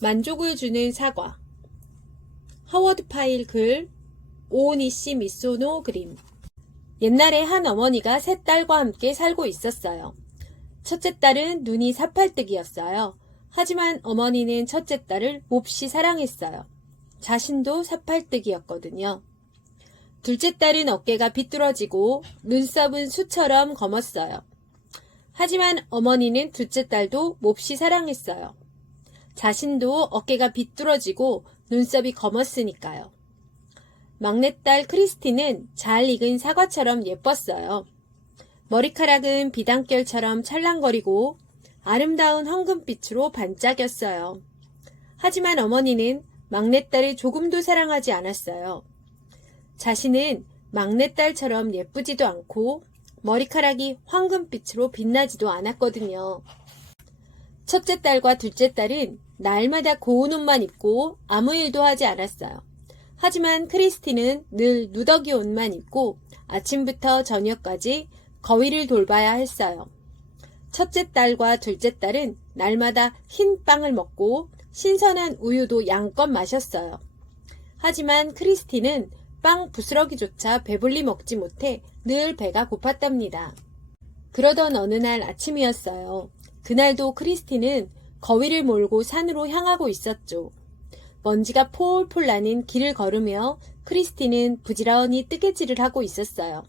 만족을 주는 사과. 하워드 파일 글, 오니시 미소노 그림. 옛날에 한 어머니가 세 딸과 함께 살고 있었어요. 첫째 딸은 눈이 사팔뜨기였어요. 하지만 어머니는 첫째 딸을 몹시 사랑했어요. 자신도 사팔뜨기였거든요. 둘째 딸은 어깨가 비뚤어지고 눈썹은 수처럼 검었어요. 하지만 어머니는 둘째 딸도 몹시 사랑했어요. 자신도 어깨가 비뚤어지고 눈썹이 검었으니까요. 막내딸 크리스티는 잘 익은 사과처럼 예뻤어요. 머리카락은 비단결처럼 찰랑거리고 아름다운 황금빛으로 반짝였어요. 하지만 어머니는 막내딸을 조금도 사랑하지 않았어요. 자신은 막내딸처럼 예쁘지도 않고 머리카락이 황금빛으로 빛나지도 않았거든요. 첫째 딸과 둘째 딸은 날마다 고운 옷만 입고 아무 일도 하지 않았어요. 하지만 크리스티는 늘 누더기 옷만 입고 아침부터 저녁까지 거위를 돌봐야 했어요. 첫째 딸과 둘째 딸은 날마다 흰 빵을 먹고 신선한 우유도 양껏 마셨어요. 하지만 크리스티는 빵 부스러기조차 배불리 먹지 못해 늘 배가 고팠답니다. 그러던 어느 날 아침이었어요. 그날도 크리스티는 거위를 몰고 산으로 향하고 있었죠. 먼지가 폴폴 나는 길을 걸으며 크리스티는 부지런히 뜨개질을 하고 있었어요.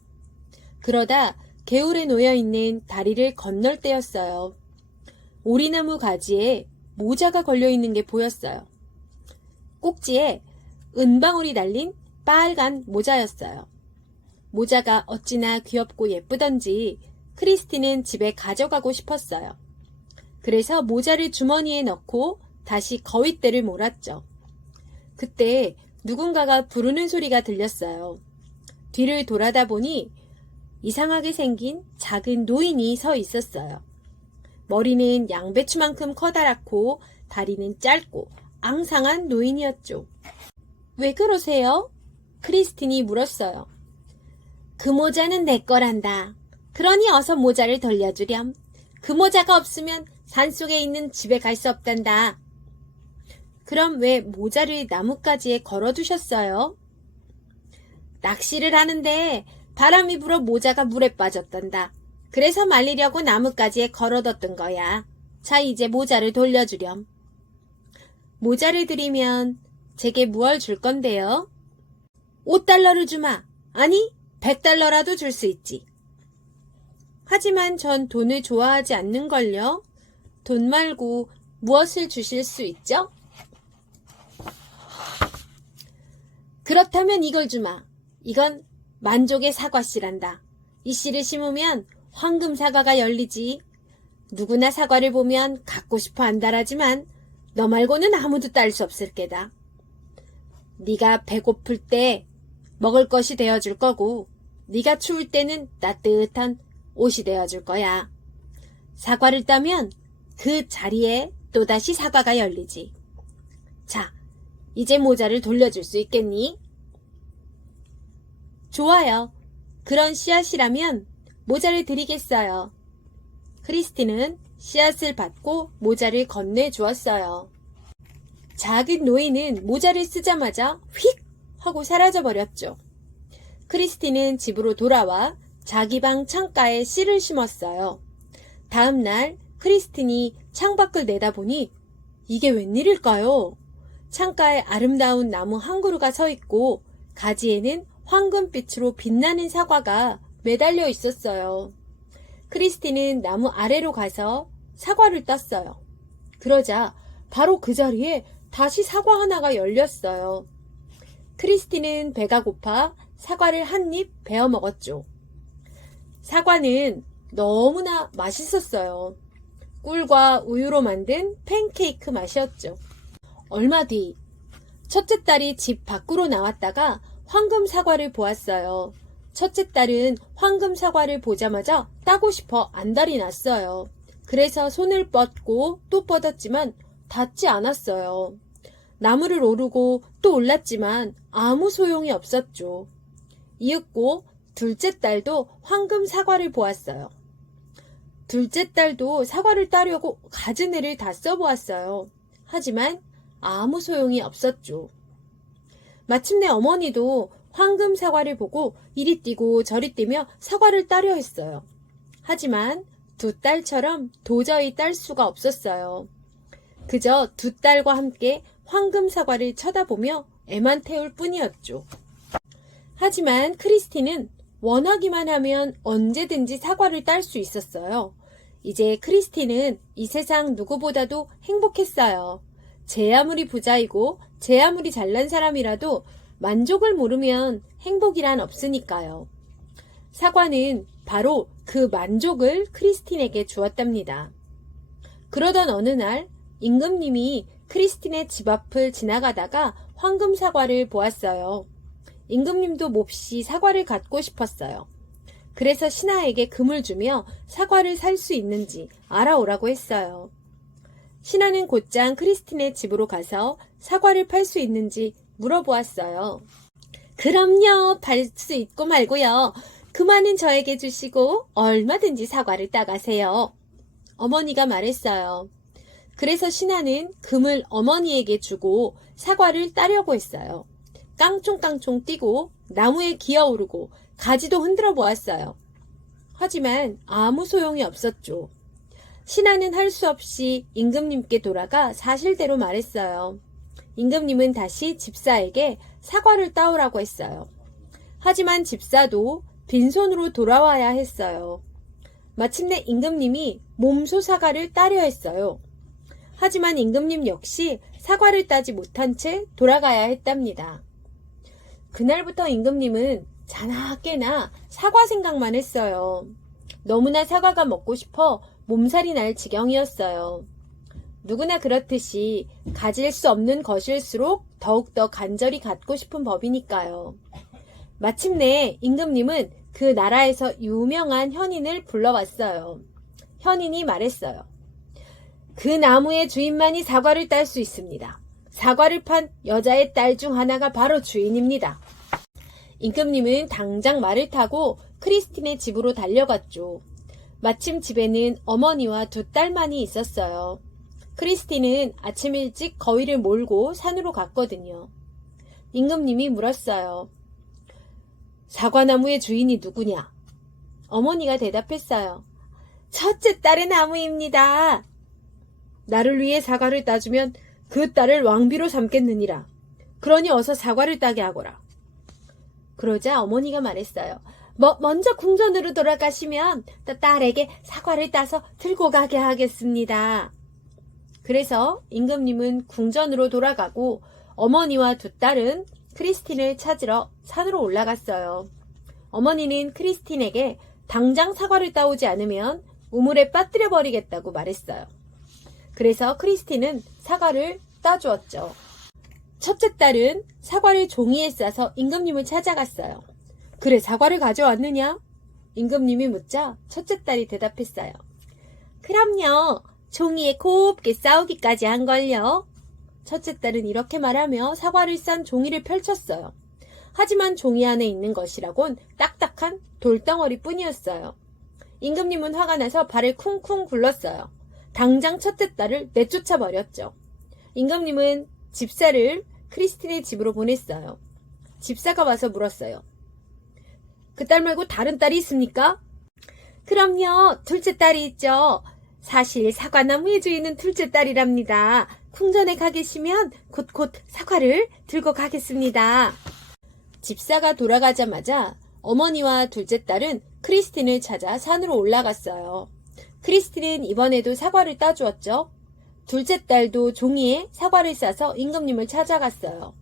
그러다 개울에 놓여있는 다리를 건널 때였어요. 오리나무 가지에 모자가 걸려있는 게 보였어요. 꼭지에 은방울이 달린 빨간 모자였어요. 모자가 어찌나 귀엽고 예쁘던지 크리스티는 집에 가져가고 싶었어요. 그래서 모자를 주머니에 넣고 다시 거위떼를 몰았죠. 그때 누군가가 부르는 소리가 들렸어요. 뒤를 돌아다 보니 이상하게 생긴 작은 노인이 서 있었어요. 머리는 양배추만큼 커다랗고 다리는 짧고 앙상한 노인이었죠. 왜 그러세요? 크리스틴이 물었어요. 그 모자는 내 거란다. 그러니 어서 모자를 돌려주렴. 그 모자가 없으면 산속에 있는 집에 갈 수 없단다. 그럼 왜 모자를 나뭇가지에 걸어두셨어요? 낚시를 하는데 바람이 불어 모자가 물에 빠졌단다. 그래서 말리려고 나뭇가지에 걸어뒀던 거야. 자, 이제 모자를 돌려주렴. 모자를 드리면 제게 무얼 줄 건데요? 5달러를 주마. 아니, 100달러라도 줄 수 있지. 하지만 전 돈을 좋아하지 않는걸요. 돈 말고 무엇을 주실 수 있죠? 그렇다면 이걸 주마. 이건 만족의 사과씨란다. 이 씨를 심으면 황금 사과가 열리지. 누구나 사과를 보면 갖고 싶어 한다라지만 너 말고는 아무도 딸 수 없을 게다. 네가 배고플 때 먹을 것이 되어줄 거고 네가 추울 때는 따뜻한 옷이 되어줄 거야. 사과를 따면 그 자리에 또다시 사과가 열리지. 자, 이제 모자를 돌려줄 수 있겠니? 좋아요. 그런 씨앗이라면 모자를 드리겠어요. 크리스티는 씨앗을 받고 모자를 건네주었어요. 작은 노인은 모자를 쓰자마자 휙 하고 사라져버렸죠. 크리스티는 집으로 돌아와 자기 방 창가에 씨를 심었어요. 다음 날 크리스틴이 창밖을 내다보니 이게 웬일일까요? 창가에 아름다운 나무 한 그루가 서 있고 가지에는 황금빛으로 빛나는 사과가 매달려 있었어요. 크리스틴은 나무 아래로 가서 사과를 땄어요. 그러자 바로 그 자리에 다시 사과 하나가 열렸어요. 크리스틴은 배가 고파 사과를 한 입 베어 먹었죠. 사과는 너무나 맛있었어요. 꿀과 우유로 만든 팬케이크 맛이었죠. 얼마 뒤 첫째 딸이 집 밖으로 나왔다가 황금 사과를 보았어요. 첫째 딸은 황금 사과를 보자마자 따고 싶어 안달이 났어요. 그래서 손을 뻗고 또 뻗었지만 닿지 않았어요. 나무를 오르고 또 올랐지만 아무 소용이 없었죠. 이윽고 둘째 딸도 황금 사과를 보았어요. 둘째 딸도 사과를 따려고 가지네를 다 써보았어요. 하지만 아무 소용이 없었죠. 마침내 어머니도 황금 사과를 보고 이리 뛰고 저리 뛰며 사과를 따려 했어요. 하지만 두 딸처럼 도저히 딸 수가 없었어요. 그저 두 딸과 함께 황금 사과를 쳐다보며 애만 태울 뿐이었죠. 하지만 크리스티는 원하기만 하면 언제든지 사과를 딸 수 있었어요. 이제 크리스티는 이 세상 누구보다도 행복했어요. 제 아무리 부자이고 제 아무리 잘난 사람이라도 만족을 모르면 행복이란 없으니까요. 사과는 바로 그 만족을 크리스틴에게 주었답니다. 그러던 어느 날 임금님이 크리스틴의 집 앞을 지나가다가 황금 사과를 보았어요. 임금님도 몹시 사과를 갖고 싶었어요. 그래서 신하에게 금을 주며 사과를 살 수 있는지 알아오라고 했어요. 신하는 곧장 크리스틴의 집으로 가서 사과를 팔 수 있는지 물어보았어요. 그럼요, 팔 수 있고 말고요. 그만은 저에게 주시고 얼마든지 사과를 따가세요. 어머니가 말했어요. 그래서 신하는 금을 어머니에게 주고 사과를 따려고 했어요. 깡총깡총 뛰고 나무에 기어오르고 가지도 흔들어 보았어요. 하지만 아무 소용이 없었죠. 신하는 할 수 없이 임금님께 돌아가 사실대로 말했어요. 임금님은 다시 집사에게 사과를 따오라고 했어요. 하지만 집사도 빈손으로 돌아와야 했어요. 마침내 임금님이 몸소 사과를 따려 했어요. 하지만 임금님 역시 사과를 따지 못한 채 돌아가야 했답니다. 그날부터 임금님은 자나 깨나 사과 생각만 했어요. 너무나 사과가 먹고 싶어 몸살이 날 지경이었어요. 누구나 그렇듯이 가질 수 없는 것일수록 더욱더 간절히 갖고 싶은 법이니까요. 마침내 임금님은 그 나라에서 유명한 현인을 불러왔어요. 현인이 말했어요. 그 나무의 주인만이 사과를 딸 수 있습니다. 사과를 판 여자의 딸 중 하나가 바로 주인입니다. 임금님은 당장 말을 타고 크리스틴의 집으로 달려갔죠. 마침 집에는 어머니와 두 딸만이 있었어요. 크리스틴은 아침 일찍 거위를 몰고 산으로 갔거든요. 임금님이 물었어요. 사과나무의 주인이 누구냐? 어머니가 대답했어요. 첫째 딸의 나무입니다. 나를 위해 사과를 따주면 그 딸을 왕비로 삼겠느니라. 그러니 어서 사과를 따게 하거라. 그러자 어머니가 말했어요. 먼저 궁전으로 돌아가시면 딸에게 사과를 따서 들고 가게 하겠습니다. 그래서 임금님은 궁전으로 돌아가고 어머니와 두 딸은 크리스틴을 찾으러 산으로 올라갔어요. 어머니는 크리스틴에게 당장 사과를 따오지 않으면 우물에 빠뜨려 버리겠다고 말했어요. 그래서 크리스틴은 사과를 따주었죠. 첫째 딸은 사과를 종이에 싸서 임금님을 찾아갔어요. 그래, 사과를 가져왔느냐? 임금님이 묻자 첫째 딸이 대답했어요. 그럼요. 종이에 곱게 싸우기까지 한걸요. 첫째 딸은 이렇게 말하며 사과를 싼 종이를 펼쳤어요. 하지만 종이 안에 있는 것이라곤 딱딱한 돌덩어리 뿐이었어요. 임금님은 화가 나서 발을 쿵쿵 굴렀어요. 당장 첫째 딸을 내쫓아 버렸죠. 임금님은 집사를 크리스틴의 집으로 보냈어요. 집사가 와서 물었어요. 그 딸 말고 다른 딸이 있습니까? 그럼요. 둘째 딸이 있죠. 사실 사과나무의 주인은 둘째 딸이랍니다. 궁전에 가 계시면 곧 사과를 들고 가겠습니다. 집사가 돌아가자마자 어머니와 둘째 딸은 크리스틴을 찾아 산으로 올라갔어요. 크리스틴은 이번에도 사과를 따주었죠. 둘째 딸도 종이에 사과를 싸서 임금님을 찾아갔어요.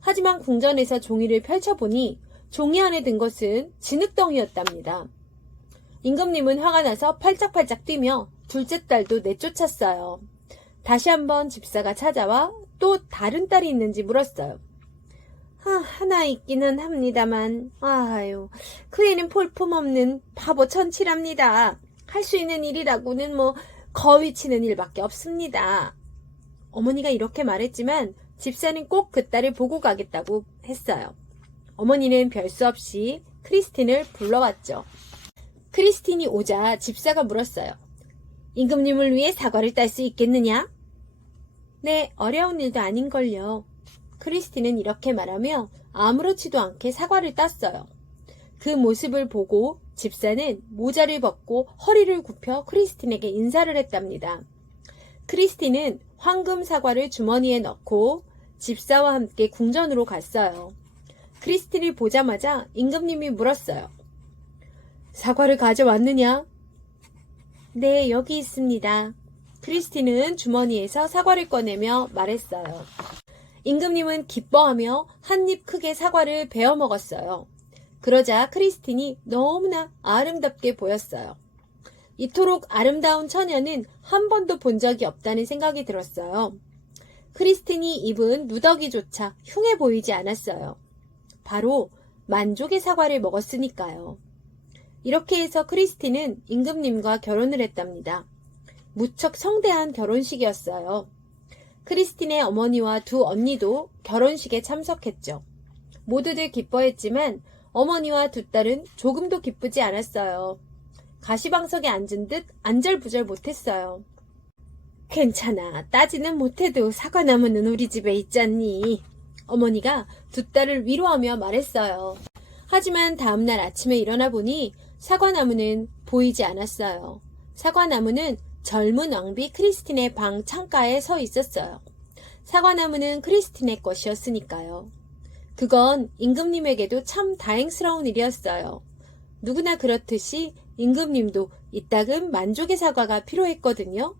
하지만 궁전에서 종이를 펼쳐보니 종이 안에 든 것은 진흙덩이였답니다. 임금님은 화가 나서 팔짝팔짝 뛰며 둘째 딸도 내쫓았어요. 다시 한번 집사가 찾아와 또 다른 딸이 있는지 물었어요. 하나 있기는 합니다만 그 애는 볼품없는 바보 천치랍니다. 할 수 있는 일이라고는 거위 치는 일밖에 없습니다. 어머니가 이렇게 말했지만 집사는 꼭 그 딸을 보고 가겠다고 했어요. 어머니는 별 수 없이 크리스틴을 불러왔죠. 크리스틴이 오자 집사가 물었어요. 임금님을 위해 사과를 딸 수 있겠느냐? 네, 어려운 일도 아닌걸요. 크리스티는 이렇게 말하며 아무렇지도 않게 사과를 땄어요. 그 모습을 보고 집사는 모자를 벗고 허리를 굽혀 크리스틴에게 인사를 했답니다. 크리스틴은 황금 사과를 주머니에 넣고 집사와 함께 궁전으로 갔어요. 크리스틴을 보자마자 임금님이 물었어요. 사과를 가져왔느냐? 네, 여기 있습니다. 크리스틴은 주머니에서 사과를 꺼내며 말했어요. 임금님은 기뻐하며 한 입 크게 사과를 베어 먹었어요. 그러자 크리스틴이 너무나 아름답게 보였어요. 이토록 아름다운 처녀는 한 번도 본 적이 없다는 생각이 들었어요. 크리스틴이 입은 누더기조차 흉해 보이지 않았어요. 바로 만족의 사과를 먹었으니까요. 이렇게 해서 크리스틴은 임금님과 결혼을 했답니다. 무척 성대한 결혼식이었어요. 크리스틴의 어머니와 두 언니도 결혼식에 참석했죠. 모두들 기뻐했지만 어머니와 두 딸은 조금도 기쁘지 않았어요. 가시방석에 앉은 듯 안절부절 못했어요. 괜찮아. 따지는 못해도 사과나무는 우리 집에 있잖니. 어머니가 두 딸을 위로하며 말했어요. 하지만 다음날 아침에 일어나 보니 사과나무는 보이지 않았어요. 사과나무는 젊은 왕비 크리스틴의 방 창가에 서 있었어요. 사과나무는 크리스틴의 것이었으니까요. 그건 임금님에게도 참 다행스러운 일이었어요. 누구나 그렇듯이 임금님도 이따금 만족의 사과가 필요했거든요.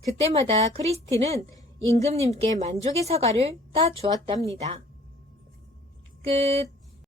그때마다 크리스틴은 임금님께 만족의 사과를 따 주었답니다. 끝.